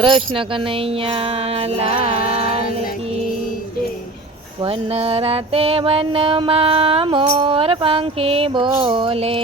કૃષ્ણ કનૈયા લાલ કી જય। વન રાતે વનમાં મોર પંખી બોલે,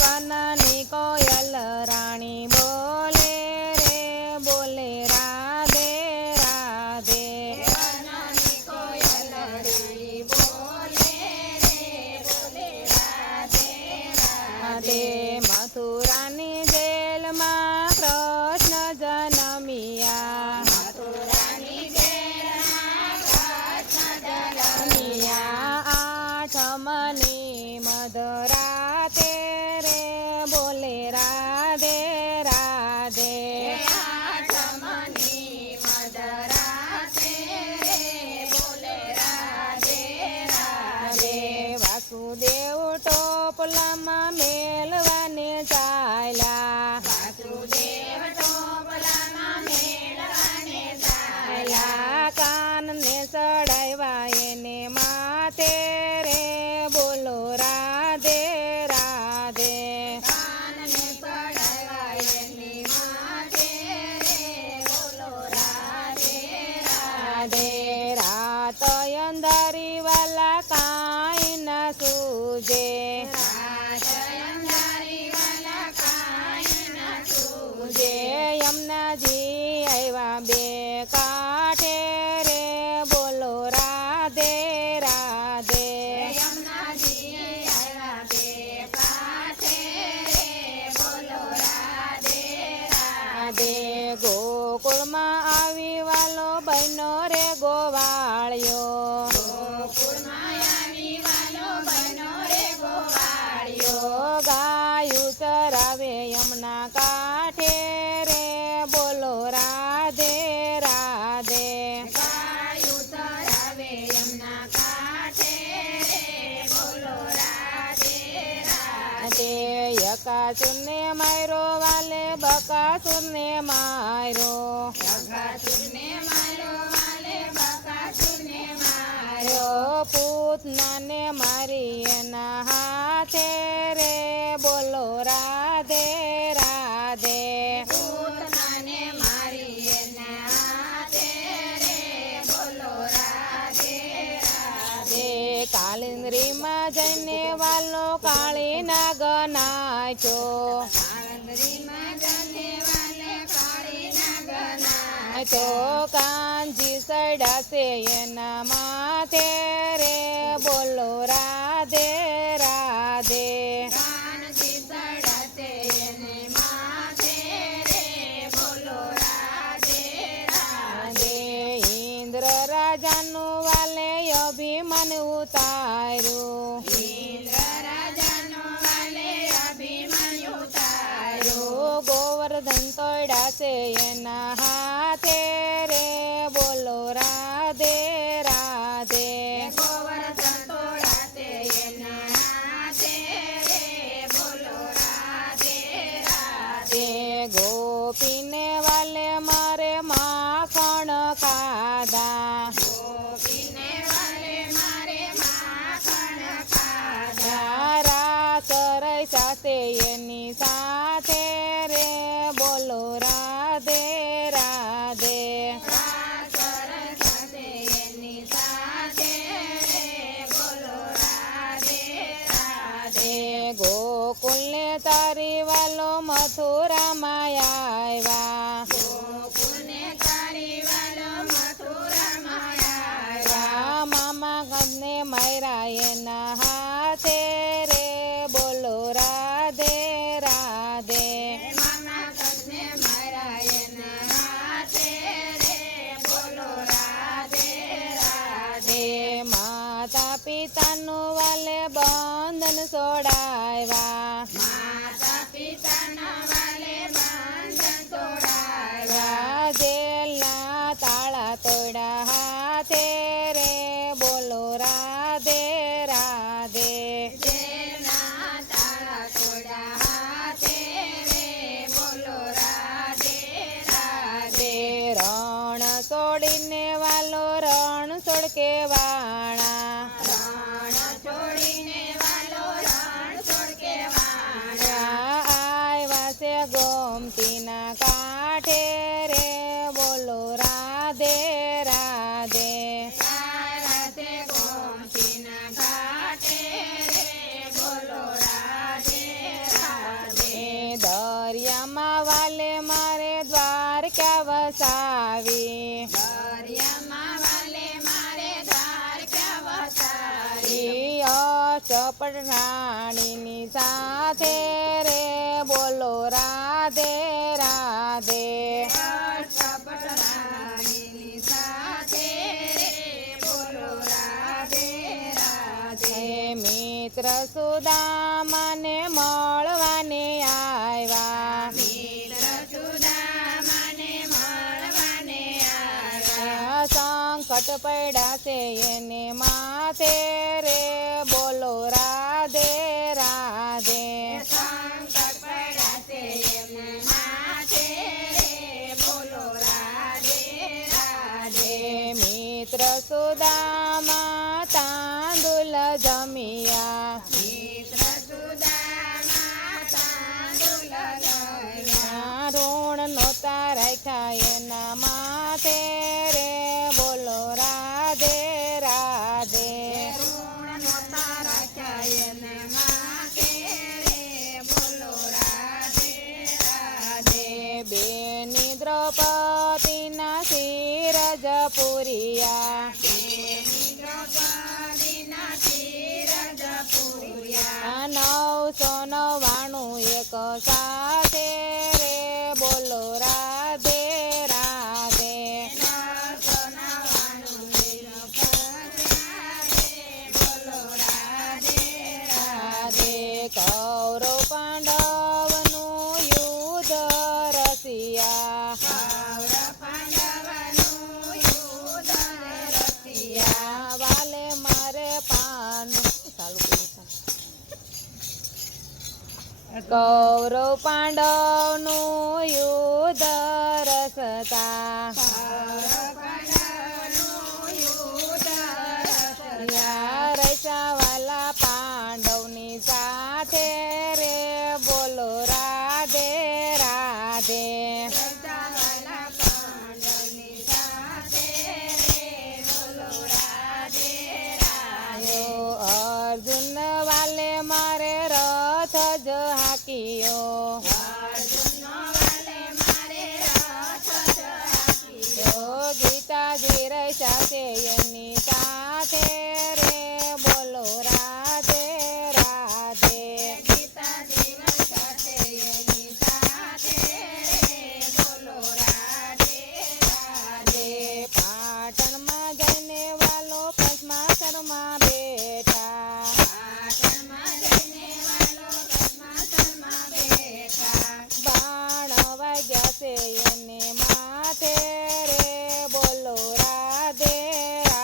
વનની કોયલ રાણી બોલે રે બોલે રાધે રાધે, રાધે મથુરાની જેલમાં કૃષ્ણ જન્મિયા, આઠમની મધરાતે રે બોલે રાધે રાધે, વાસુદેવ ટોપલામાં મેલવાને ચાલ્યા, કાનને ચડાવ્યા એને માથે રે બોલો રાધે રાધે, રાધે રાત અંધારી વાલા કાંઈ ના સૂજે, યમુનાજી આવ્યા બે કાંઠે રે બોલો રાધે રાધે, રાધે ગોકુળમાં આવી વાલો બહેનો રે ગોવાળ્યો, ગાયું ચરાવે યમુના કાંઠે રે બોલો રાધે રાધે, બકાસુરને માર્યો વાલે બકાસુરને માર્યો, પૂતનાને મારી એના હાથે રે બોલો રાધે રાધે, કાલિંદ્રીમાં જઈને વાલો કાળી નાગ નાખ્યો, કાનજી સડાશે એના માથે રે બોલો રાધે રાધે, ઇન્દ્ર રાજાનું વાલે અભિમાન ઉતાર્યું, ગોવર્ધન તોડાશે એના હાથે રે બોલો રાધે રાધે, ગોપીને વાલે મારે માખણ ખાધા, રાસ રચાશે એની સાથે રે બોલો રાધે રાધે, ગોકુલને તારી વાલો મથુરામાં આવ્યા, મામા કંદને માર્યા એના હાથે રે બોલો રાધે રાધે, માતા પિતાનું વાલે બંધન છોડાવ્યા, જેલના તાળા તોડ્યા હાથે રે બોલો રાધે રાધે, રણ છોડીને વાલો રણ છોડકે વાણા, ગોમતીના કાંઠે રે બોલો રાધે રાધે. રાધે ગોમતીના ઘાટે રે બોલો રાધે રાધે. એ દરિયામાં વાલે મારે દ્વારકા વસાવી, દરિયામાં વાલે મારે દ્વારકા વસાવી. અષ્ટપટ રાણીની સાથે રે બોલો રાધે રાધે. અષ્ટપટ રાણીની સાથે રે બોલો રાધે રાધે. હે મિત્ર સુદામાને મળવાને આવ્યા, મિત્ર સુદામાને મળવાને આવ્યા. સંકટ પડ્યા છે એને માથે રે બોલો રાધે રાધે. સંકટ પડ્યા છે એમને માથે રે બોલો રાધે રાધે. મિત્ર સુદામા તાંદુલ જમિયા, મિત્ર સુદામા તાંદુલ લયા. ઋણ નહોતા રાખ્યા એના માથે રે બોલો રાધે રાધે. ઋણ નહોતા રાખ્યા એને માથે રે બોલો રાધે રાધે. બેની દ્રૌપદીના શિરજ પુરિયા, દેવી દ્રૌપદીના શિરજ પૂર્યા. 999 એક સાથે રે બોલો રાધે રાધે. 999 વીર પર્યા રે બોલો રાધે રાધે. કૌરવ પાંડવનું યુદ્ધ રસિયા, કૌરવ પાંડવનું યુદ્ધ રસિયા. વાલે મારે પાંડુ ચાલુ કર્યું. કૌરવ પાંડવનું યુદ્ધ રસતા, કૌરવ પાંડવનું યુદ્ધ રસિયા. રસા વાલા પાંડવની સાથે રે બોલો રાધે રાધે. રસાવાલા પાંડવની સાથે રે બોલો રાધે રાધે. અર્જુન વાલે મારે રથ જ હાકીયો, અર્જુનનો વાલે મારે રથ જ હાંક્યો. ગીતાજી રસા છે એની સાથે રે બોલો રાધે રાધે. ગીતાજી સાથે એની સાથે રે બોલો રાધે રાધે. પાટણમાં જઈને વાલો પદ્માસનમાં બેઠા, પાટણમાં જઈને વાલો પદ્માસનમાં બેઠા. બાણ વાગ્યા છે એને માથે રે બોલો રાધે રાધે.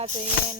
દાસ એનો